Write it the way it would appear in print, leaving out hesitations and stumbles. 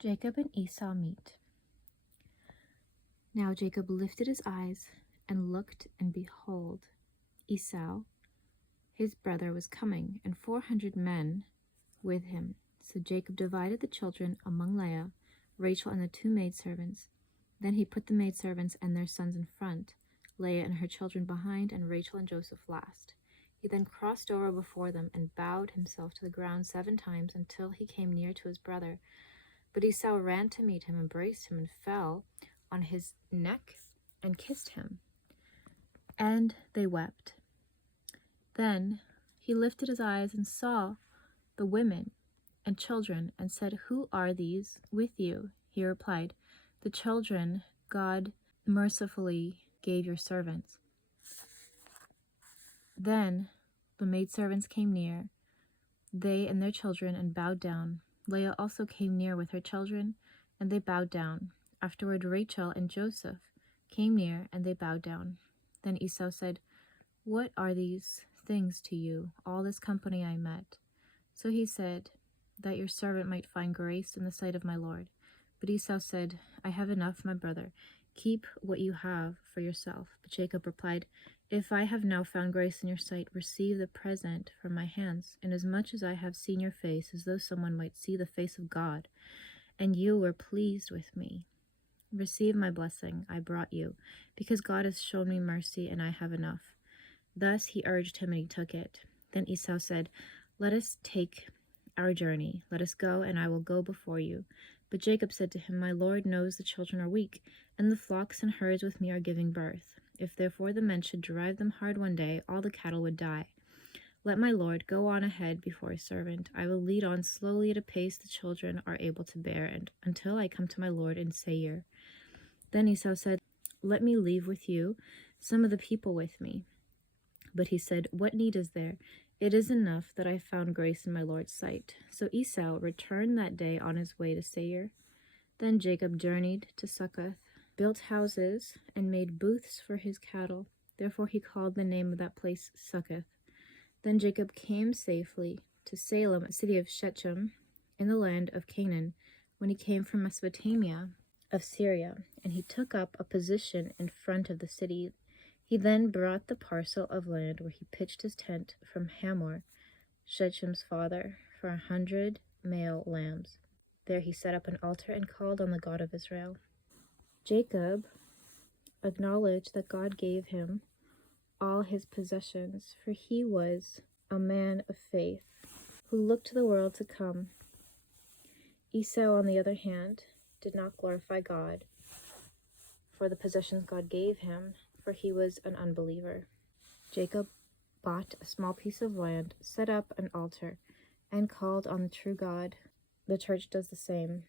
Jacob and Esau meet. Now Jacob lifted his eyes and looked, and behold, Esau, his brother, was coming, and 400 men with him. So Jacob divided the children among Leah, Rachel, and the 2 maidservants. Then he put the maidservants and their sons in front, Leah and her children behind, and Rachel and Joseph last. He then crossed over before them and bowed himself to the ground 7 times until he came near to his brother. But Esau ran to meet him, embraced him, and fell on his neck and kissed him. And they wept. Then he lifted his eyes and saw the women and children, and said, "Who are these with you?" He replied, "The children God mercifully gave your servants." Then the maidservants came near, they and their children, and bowed down. Leah also came near with her children, and they bowed down. Afterward Rachel and Joseph came near, and they bowed down. Then Esau said, "What are these things to you, all this company I met?" So he said, "That your servant might find grace in the sight of my lord." But Esau said, "I have enough, my brother. Keep what you have for yourself." But Jacob replied, "If I have now found grace in your sight, receive the present from my hands, inasmuch as I have seen your face, as though someone might see the face of God, and you were pleased with me. Receive my blessing I brought you, because God has shown me mercy, and I have enough." Thus he urged him, and he took it. Then Esau said, "Let us take our journey. Let us go, and I will go before you." But Jacob said to him, "My lord knows the children are weak, and the flocks and herds with me are giving birth. If therefore the men should drive them hard one day, all the cattle would die. Let my lord go on ahead before his servant. I will lead on slowly at a pace the children are able to bear, and until I come to my lord in Seir." Then Esau said, "Let me leave with you some of the people with me." But he said, "What need is there? It is enough that I found grace in my lord's sight." So Esau returned that day on his way to Seir. Then Jacob journeyed to Succoth, built houses, and made booths for his cattle. Therefore he called the name of that place Succoth. Then Jacob came safely to Salem, a city of Shechem, in the land of Canaan, when he came from Mesopotamia of Syria, and he took up a position in front of the city. He then brought the parcel of land where he pitched his tent from Hamor, Shechem's father, for 100 male lambs. There he set up an altar and called on the God of Israel. Jacob acknowledged that God gave him all his possessions, for he was a man of faith who looked to the world to come. Esau, on the other hand, did not glorify God for the possessions God gave him, for he was an unbeliever. Jacob bought a small piece of land, set up an altar, and called on the true God. The church does the same.